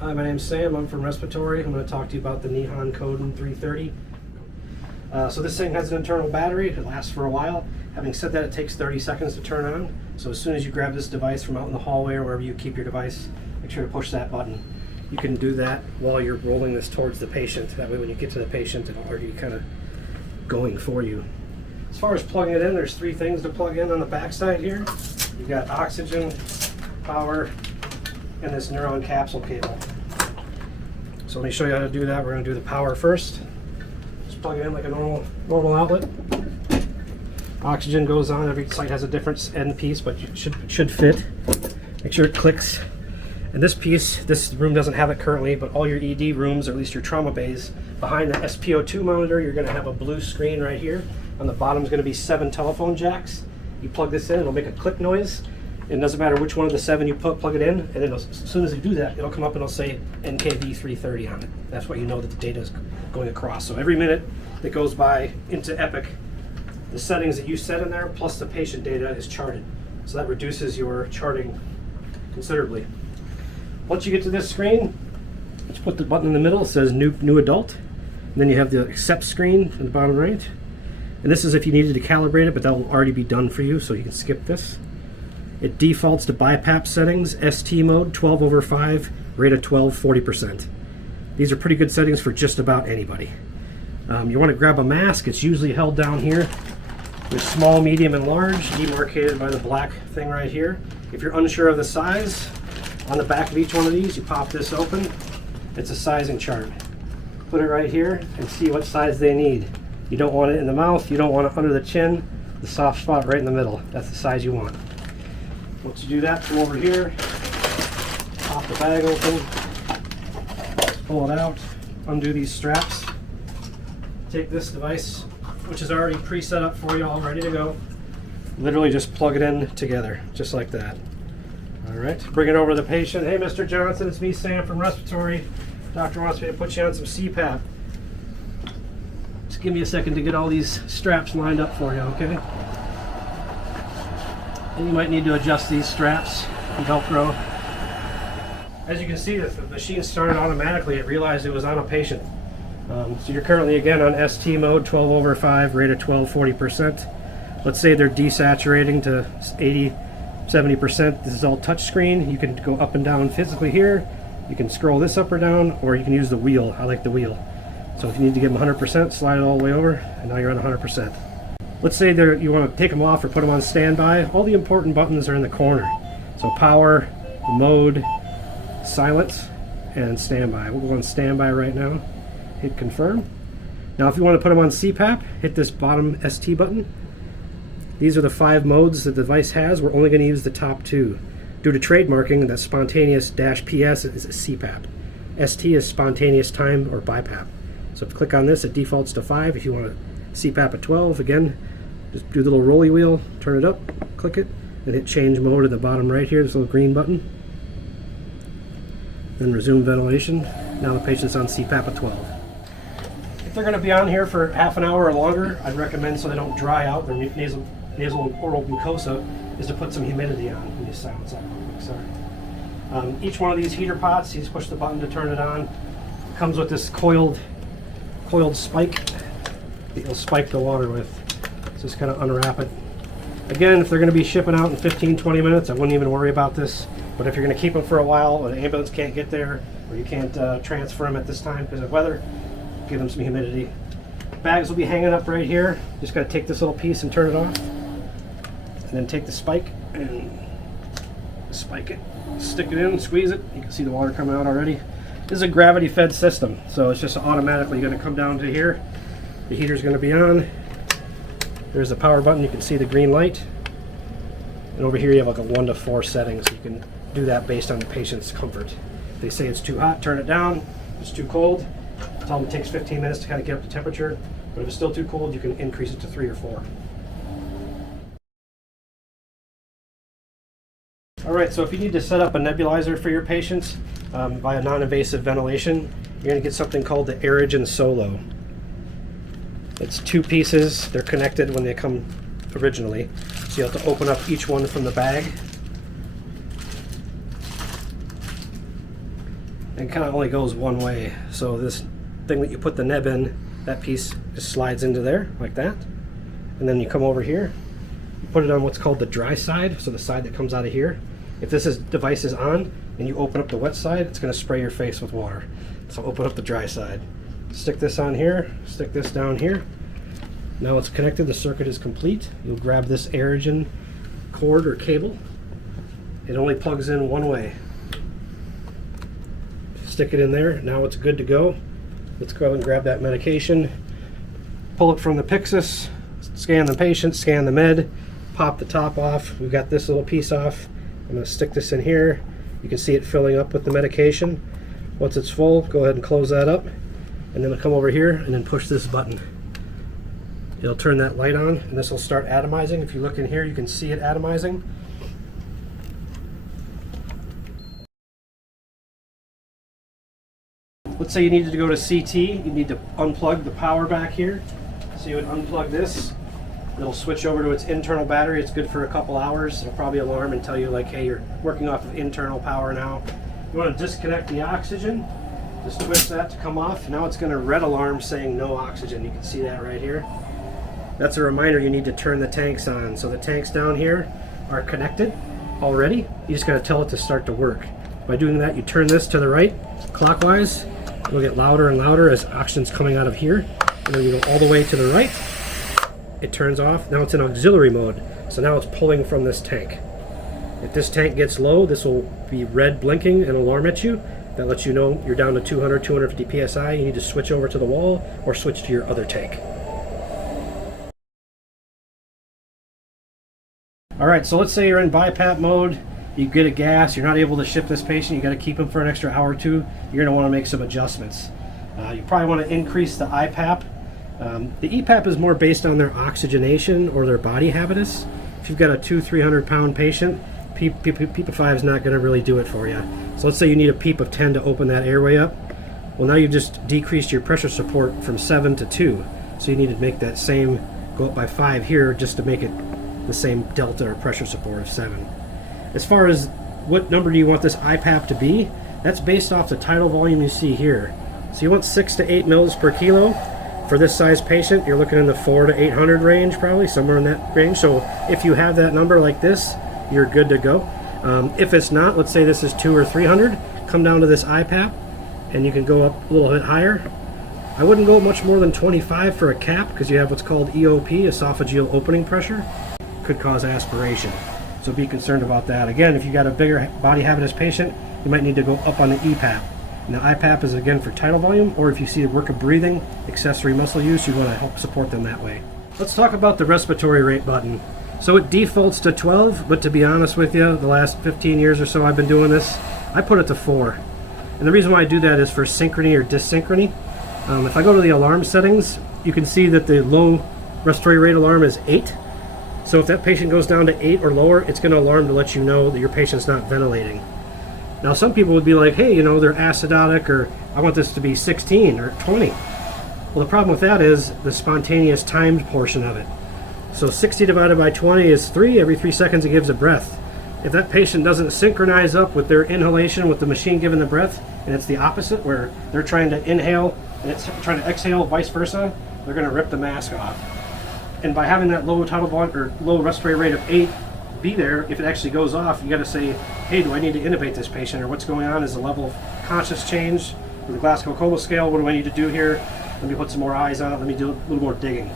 Hi, my name's Sam. I'm from Respiratory. I'm going to talk to you about the Nihon Kohden 330. So this thing has an internal battery. It lasts for a while. Having said that, it takes 30 seconds to turn on. So as soon as you grab this device from out in the hallway or wherever you keep your device, make sure to push that button. You can do that while you're rolling this towards the patient. That way when you get to the patient, it'll already kind of going for you. As far as plugging it in, there's three things to plug in on the back side here. You've got oxygen, power, and this Neuron capsule cable. So let me show you how to do that. We're going to do the power first. Just plug it in like a normal outlet. Oxygen goes on. Every site has a different end piece, but it should fit. Make sure it clicks. And this piece, this room doesn't have it currently, but all your ED rooms, or at least your trauma bays, behind the SpO2 monitor, you're going to have a blue screen right here. On the bottom is going to be 7 telephone jacks. You plug this in, it'll make a click noise. It doesn't matter which one of the 7 you plug it in, and then as soon as you do that, it'll come up and it'll say NKV-330 on it. That's what you know that the data is going across. So every minute that goes by into Epic, the settings that you set in there plus the patient data is charted. So that reduces your charting considerably. Once you get to this screen, just put the button in the middle. It says new adult. And then you have the accept screen in the bottom right. And this is if you needed to calibrate it, but that will already be done for you, so you can skip this. It defaults to BiPAP settings, ST mode, 12/5, rate of 12, 40%. These are pretty good settings for just about anybody. You want to grab a mask. It's usually held down here. There's small, medium, and large, demarcated by the black thing right here. If you're unsure of the size, on the back of each one of these, you pop this open. It's a sizing chart. Put it right here and see what size they need. You don't want it in the mouth. You don't want it under the chin. The soft spot right in the middle. That's the size you want. Once you do that, come over here, pop the bag open, pull it out, undo these straps, take this device, which is already pre-set up for you, all ready to go. Literally just plug it in together, just like that. All right, bring it over to the patient. Hey, Mr. Johnson, it's me, Sam from Respiratory. Doctor wants me to put you on some CPAP. Just give me a second to get all these straps lined up for you, okay? And you might need to adjust these straps and Velcro. As you can see, the machine started automatically. It realized it was on a patient. So you're currently again on ST mode, 12/5, rate of 12, 40%. Let's say they're desaturating to 80, 70%. This is all touch screen. You can go up and down physically here. You can scroll this up or down, or you can use the wheel. I like the wheel. So if you need to give them 100%, slide it all the way over, and now you're on 100%. Let's say you want to take them off or put them on standby. All the important buttons are in the corner. So power, mode, silence, and standby. We'll go on standby right now. Hit confirm. Now if you want to put them on CPAP, hit this bottom ST button. These are the 5 modes the device has. We're only going to use the top 2. Due to trademarking, that spontaneous-PS is a CPAP. ST is spontaneous time or BiPAP. So if you click on this, it defaults to 5. If you want to CPAP at 12, again, just do the little rolly wheel, turn it up, click it, and hit change mode at the bottom right here, this little green button. Then resume ventilation. Now the patient's on CPAP at 12. If they're going to be on here for half an hour or longer, I'd recommend, so they don't dry out their nasal and oral mucosa, is to put some humidity on. Let me just silence that real quick, sorry. Each one of these heater pots, you just push the button to turn it on. It comes with this coiled spike that you'll spike the water with. So just kind of unwrap it. Again, if they're going to be shipping out in 15-20 minutes, I wouldn't even worry about this. But if you're going to keep them for a while, or the ambulance can't get there, or you can't transfer them at this time because of weather, give them some humidity. Bags will be hanging up right here. Just got to take this little piece and turn it off. And then take the spike and spike it, stick it in, squeeze it. You can see the water coming out already. This is a gravity-fed system, so it's just automatically going to come down to here. The heater's going to be on. There's the power button. You can see the green light. And over here you have like a 1 to 4 settings. So you can do that based on the patient's comfort. If they say it's too hot, turn it down. If it's too cold, tell them it takes 15 minutes to kind of get up to temperature. But if it's still too cold, you can increase it to 3 or 4. All right, so if you need to set up a nebulizer for your patients via non-invasive ventilation, you're going to get something called the Aerogen Solo. It's 2 pieces. They're connected when they come originally. So you have to open up each one from the bag. and kind of only goes one way. So this thing that you put the neb in, that piece just slides into there like that. And then you come over here, you put it on what's called the dry side, so the side that comes out of here. If this device is on and you open up the wet side, it's going to spray your face with water. So open up the dry side. Stick this on here, stick this down here. Now it's connected, the circuit is complete. You'll grab this Aerogen cord or cable. It only plugs in one way. Stick it in there, now it's good to go. Let's go and grab that medication. Pull it from the Pyxis, scan the patient, scan the med, pop the top off. We've got this little piece off. I'm going to stick this in here. You can see it filling up with the medication. Once it's full, go ahead and close that up. And then I'll come over here and then push this button. It'll turn that light on and this will start atomizing. If you look in here, you can see it atomizing. Let's say you needed to go to CT, you need to unplug the power back here. So you would unplug this. It'll switch over to its internal battery. It's good for a couple hours. It'll probably alarm and tell you like, hey, you're working off of internal power now. You want to disconnect the oxygen, just twist that to come off. Now it's going to red alarm saying no oxygen. You can see that right here. That's a reminder you need to turn the tanks on. So the tanks down here are connected already. You just got to tell it to start to work. By doing that, you turn this to the right clockwise. It'll get louder and louder as oxygen's coming out of here. And then you go all the way to the right. It turns off. Now it's in auxiliary mode. So now it's pulling from this tank. If this tank gets low, this will be red blinking and alarm at you. That lets you know you're down to 200, 250 PSI. You need to switch over to the wall or switch to your other tank. All right, so let's say you're in BiPAP mode. You get a gas, you're not able to ship this patient, you got to keep him for an extra hour or two. You're going to want to make some adjustments. You probably want to increase the IPAP. The EPAP is more based on their oxygenation or their body habitus. If you've got a 200-300 pound patient, PEEP 5 is not going to really do it for you. So let's say you need a PEEP of 10 to open that airway up. Well, now you've just decreased your pressure support from 7 to 2. So you need to make that same, go up by 5 here just to make it the same delta or pressure support of 7. As far as what number do you want this IPAP to be, that's based off the tidal volume you see here. So you want 6 to 8 mils per kilo. For this size patient, you're looking in the 400 to 800 range, probably somewhere in that range. So if you have that number like this, you're good to go. If it's not, let's say this is 200 or 300, come down to this IPAP and you can go up a little bit higher. I wouldn't go much more than 25 for a cap because you have what's called EOP, esophageal opening pressure. Could cause aspiration. So be concerned about that. Again, if you got a bigger body habitus patient, you might need to go up on the EPAP. And the IPAP is again for tidal volume, or if you see a work of breathing, accessory muscle use, you want to help support them that way. Let's talk about the respiratory rate button. So it defaults to 12, but to be honest with you, the last 15 years or so I've been doing this, I put it to 4. And the reason why I do that is for synchrony or dysynchrony. If I go to the alarm settings, you can see that the low respiratory rate alarm is 8. So if that patient goes down to 8 or lower, it's going to alarm to let you know that your patient's not ventilating. Now some people would be like, hey, you know, they're acidotic, or I want this to be 16 or 20. Well, the problem with that is the spontaneous timed portion of it. So 60 divided by 20 is 3. Every 3 seconds it gives a breath. If that patient doesn't synchronize up with their inhalation with the machine giving the breath, and it's the opposite where they're trying to inhale and it's trying to exhale, vice versa, they're going to rip the mask off. And by having that low tidal volume or low respiratory rate of 8 be there, if it actually goes off, you got to say, hey, do I need to intubate this patient, or what's going on? Is the level of conscious change with the Glasgow Coma scale? What do I need to do here? Let me put some more eyes on it. Let me do a little more digging.